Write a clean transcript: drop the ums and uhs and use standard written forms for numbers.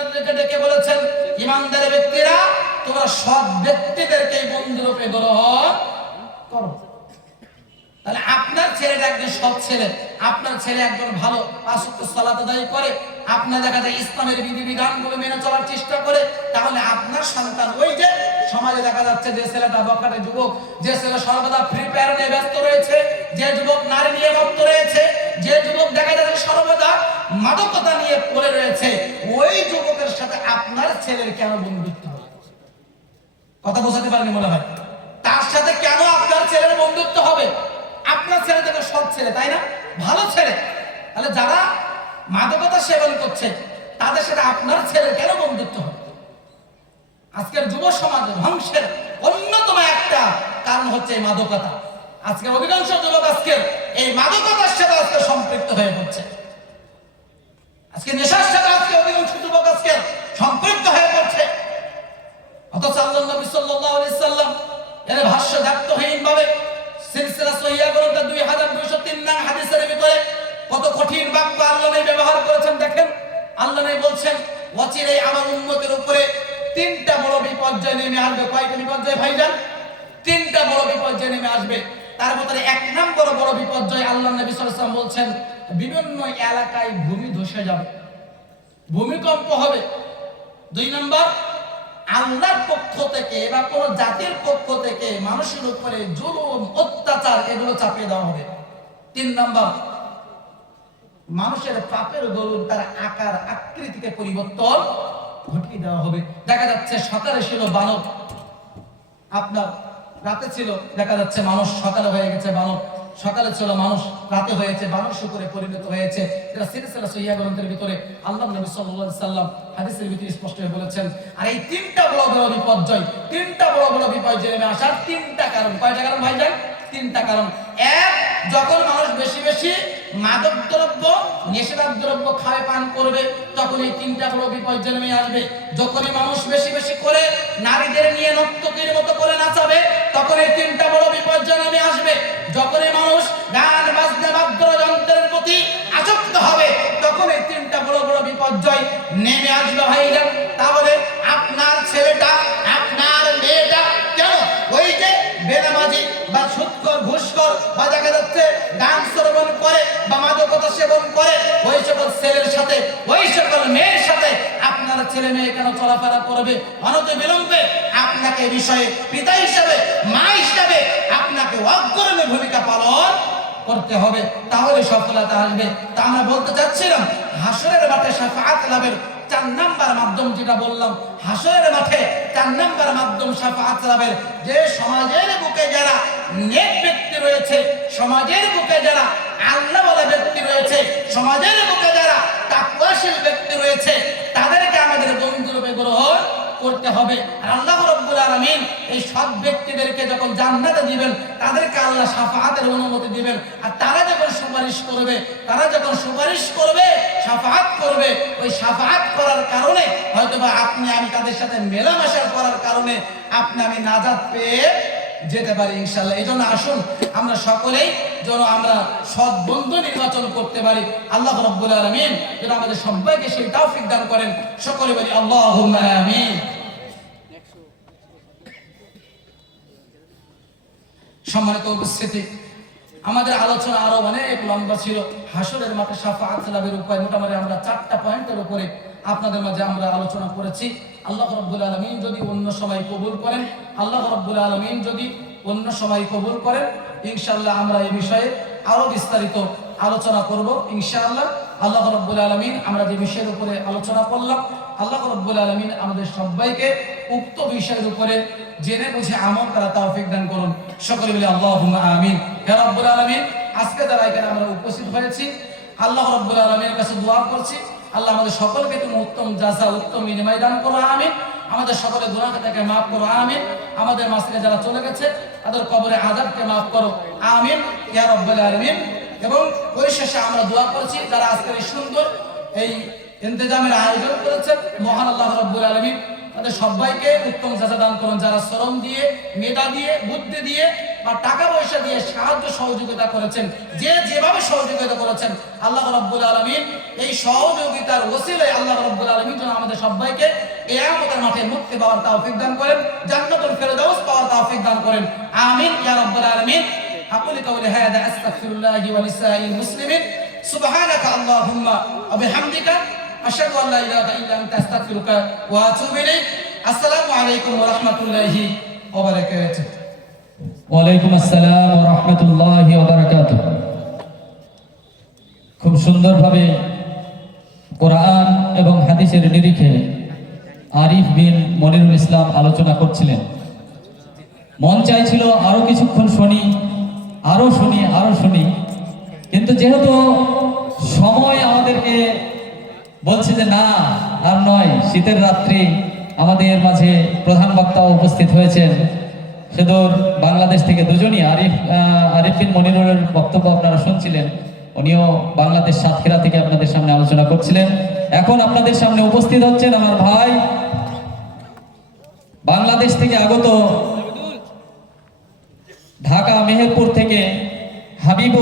তাদেরকে ডেকে বলেছেন, ইমানদার ব্যক্তিরা তোমরা সৎ ব্যক্তিদেরকে বন্ধুরূপে গ্রহণ করো। তাহলে আপনার ছেলেটা একজন সৎ ছেলে, আপনার ছেলে একজন ভালো পাঁচ ওয়াক্ত সালাত আদায় করে, আপনার দেখা যায় ইসলামের বিধিবিধানগুলো মেনে চলার চেষ্টা করে, তাহলে আপনার সন্তান ওই যে সমাজে দেখা যাচ্ছে যে ছেলেটা বখাটে যুবক, যে ছেলে সর্বদা ফ্রি ফায়ার নিয়ে ব্যস্ত রয়েছে, যে যুবক নারী নিয়ে ব্যস্ত রয়েছে, যে যুবক দেখা যাচ্ছে সর্বদা মাদকতা নিয়ে পড়ে রয়েছে, ওই যুবকের সাথে আপনার ছেলের কেন বন্ধুত্ব হবে? কথা বোঝাতে পারেনি মনে হয়? তার সাথে কেন আপনার ছেলের বন্ধুত্ব হবে? আপনার ছেলে দেখো সৎ ছেলে, তাই না? ভালো ছেলে। তাহলে যারা মাদকতা সেবন করছে তাদের সাথে আপনার ছেলের কেন বন্ধুত্ব হবে? আজকের যুব সমাজ ধ্বংসের অন্যতম একটা কারণ হচ্ছে এই মাদকতা। আজকের অধিকাংশ যুবক আজকে এই মাদকতার সাথে আজকে সম্পৃক্ত হয়ে পড়ছে। আজকে নেশার সাথে আজকে অধিকাংশ যুবক আজকে সম্পৃক্ত হয়ে পড়ছে। অথচ আল্লাহর নবী সাল্লাল্লাহু আলাইহি সাল্লাম এর ভাষ্য দায়িত্বহীন ভাবে সিলসিলা সহিহ গ্রন্থ 2203 নং হাদিসের ভিতরে কত কঠিন বাক্য আল্লাহ নবী ব্যবহার করেছেন। দেখেন, আল্লাহ নবী বলছেন, অচিরেই আমার উম্মতের উপরে তিনটা বড় বিপর্যয় নেমে আসবে। কয়টা বিপর্যয় ভাইজান? তিনটা বড় বিপর্যয় নেমে আসবে। তার ভিতরে এক নম্বর বড় বিপর্যয় আল্লাহ নবী সাল্লাল্লাহু আলাইহি ওয়াসাল্লাম বলছেন, বিভিন্ন এলাকায় ভূমি ধসে যাবে, ভূমিকম্প হবে। দুই নম্বর, আল্লাহর পক্ষ থেকে বা কোন জাতির পক্ষ থেকে মানুষের উপরে জুলুম অত্যাচার এগুলো চাপিয়ে দেওয়া হবে। তিন নম্বর, মানুষের পাপের দরুন তার আকার আকৃতিকে পরিবর্তন ঘটিয়ে দেওয়া হবে। দেখা যাচ্ছে সকালে ছিল বানর, আপনার রাতে ছিল দেখা যাচ্ছে মানুষ, সকালে হয়ে গেছে বানর, সকালে ছিল মানুষ, রাতে হয়েছে বানর শুকরে পরিণত হয়েছে। এটা সিলসিলা সহিহ গ্রন্থের ভিতরে আল্লাহর নবী সাল্লাল্লাহু আলাইহি সাল্লাম হাদিসের ভিতরে স্পষ্ট হয়ে বলেছেন। আর এই তিনটা বড় বড় বিপর্যয়, তিনটা বড় বড় বিপর্যয় নেমে আসার তিনটা কারণ। কয়টা কারণ ভাইজান? তিনটা কারণ। এক, যখন মানুষ বেশি বেশি মাদক দ্রব্য, নেশাদার দ্রব্য খায় পান করবে, তখন এই তিনটা বড় বিপর্যয় নেমে আসবে। যখনই মানুষ বেশি বেশি করে নারীদের নিয়ে নর্তকীর মতো করে নাচাবে, তখন এই তিনটা বড় বিপর্যয় নেমে আসবে। যখনই মানুষ গান বাজনা বাদ্যযন্ত্রের প্রতি আসক্ত হবে, তখন এই তিনটা বড় বড় বিপর্যয় নেমে আসবে ভাইজান। তাহলে আপনার ছেলেটা, আপনার মেয়েটা কেন ওই যে বেনামাজি বা সুদখোর, ঘুষখোর বা দেখা যাচ্ছে গান শ্রবণ করে বা মাদকতা সেবন করে, ওই সকল ছেলের সাথে, ওই সকল মেয়ের সাথে আপনার ছেলে মেয়ে কেন চলাফেরা করবে? অনতিবিলম্বে আপনাকে এই বিষয়ে পিতা হিসাবে, মা হিসাবে আপনাকে অগ্রণী ভূমিকা পালন করতে হবে, তাহলে সফলতা আসবে। তা আমরা বলতে চাচ্ছিলাম, হাসরের মাঠে শাফাআত লাভের 4 নাম্বার মাধ্যম, যেটা বললাম, হাসরের মাঠে 4 নাম্বার মাধ্যম শাফাআত লাভের, যে সমাজের বুকে যারা নেক ব্যক্তি রয়েছে, সমাজের বুকে যারা আল্লাহওয়ালা ব্যক্তি রয়েছে, সমাজের বুকে যারা তাকওয়াশীল ব্যক্তি রয়েছে, তাদেরকে আমাদের বন্ধুরূপে গ্রহণ করতে হবে। আর আল্লাহ রাব্বুল আলামিন এই সব ব্যক্তিদেরকে যখন জান্নাতে দিবেন, তাদেরকে আল্লাহ শাফাআতের অনুমতি দিবেন। আর তারা যখন সুপারিশ করবে, তারা যখন সুপারিশ করবে, শাফাআত করবে, ওই শাফাআত করার কারণে হয়তোবা আপনি আমি তাদের সাথে মেলামেশা করার কারণে আপনি আমি নাজাত পেয়ে যেতে পারি ইনশাআল্লাহ। এই জন্য আসুন আমরা সকলেই যেন আমরা সৎ বন্ধু নির্বাচন করতে পারি। আল্লাহ রাব্বুল আলামিন যেন আমাদের সবাইকে সেই তৌফিক দান করেন। সকলে বলি আল্লাহুম্মা আমিন। সম্মানিত উপস্থিতি, আমাদের আলোচনা আরো অনেক লম্বা ছিল। হাসরের মাঠে শাফাআত লাভের উপায় মোটামুটি আমরা 4টা পয়েন্টের উপরে আপনাদের মাঝে আমরা আলোচনা করেছি। আল্লাহ রাব্বুল আলামিন যদি অন্য সময় কবুল করেন, আল্লাহ রাব্বুল আলামিন যদি অন্য সময় কবুল করেন, ইনশাআল্লাহ আমরা এই বিষয়ে আরো বিস্তারিত আলোচনা করব ইনশাআল্লাহ। আল্লাহ রাব্বুল আলামিন আমরা যে বিষয়ের উপরে আলোচনা করলাম, আল্লাহ রাব্বুল আলামিন আমাদের সবাইকে উক্ত বিষয়ের উপরে জেনে বুঝে আমল করা তৌফিক দান করুন। সকলে বলি আল্লাহুম্মা আমিন। হে রাব্বুল আলামিন, আজকে যারা এখানে আমরা উপস্থিত হয়েছি, আল্লাহ রাব্বুল আলামিনের কাছে দোয়া করছি, আল্লাহ আমাদের সকলকে তুমি উত্তম জাযা, উত্তম বিনিময় দান করো, আমিন। আমাদের সকলে গুনাহ থেকে মাফ করো, আমিন। আমাদের মাঝ থেকে যারা চলে গেছে তাদের কবরে আযাবকে মাফ করো, আমিন ইয়া রাব্বুল আলামিন। এবং পরিশেষে আমরা দোয়া করছি যারা আজকের এই সুন্দর এই ইন্তেজামের আয়োজন করেছেন, মহান আল্লাহ রাব্বুল আলামিন তাদের সবাইকে উত্তম জাযা দান করুন। যারা শ্রম দিয়ে, মেধা দিয়ে, বুদ্ধি দিয়ে বা টাকা পয়সা দিয়ে সাহায্য সহযোগিতা করেছেন, যে যেভাবে সহযোগিতা করেছেন, আল্লাহ রাব্বুল আলামিন এই সহযোগিতার ওসিলায় আল্লাহ রাব্বুল আলামিন যেন আমাদের সবাইকে কিয়ামতের মাঠে মুক্তি পাওয়ার তৌফিক দান করেন, জান্নাতুল ফেরদাউস পাওয়ার তৌফিক দান করেন। আমিন ইয়া রাব্বাল আলামিন। আকুলু কাওলি হাযা আস্তাগফিরুল্লাহি ওয়া লিসাইরিল মুসলিমিন। সুবহানাকা আল্লাহুম্মা ওয়া বিহামদিকা আশহাদু আল্লা ইলাহা ইল্লা আনতা আস্তাগফিরুকা ওয়া আতুবু ইলাইক। আসসালামু আলাইকুম ওয়া রাহমাতুল্লাহি ওয়া বারাকাতুহু। ওয়ালাইকুম আসসালাম ওয়া রাহমাতুল্লাহি ওয়া বারাকাতুহু। খুব সুন্দরভাবে কোরআন এবং হাদিসের নিরিখে আরিফ বিন মনিরুল ইসলাম আলোচনা করছিলেন। মন চাইছিল আরো কিছুক্ষণ শুনি, আরো শুনি, কিন্তু যেহেতু সময় আমাদেরকে বলছে যে না, আর নয়, শীতের রাত্রি, আমাদের মাঝে প্রধান বক্তা উপস্থিত হয়েছেন সেদূর বাংলাদেশ থেকে দুজনই। আরিফ বিন মনিরুলের বক্তব্য আপনারা শুনছিলেন, উনিও বাংলাদেশ সাতক্ষীরা থেকে আপনাদের সামনে আলোচনা করছিলেন। এখন আপনাদের সামনে উপস্থিত হচ্ছেন আমার ভাই, বাংলাদেশ থেকে আগত, ঢাকা মেহেরপুর থেকে হাবিব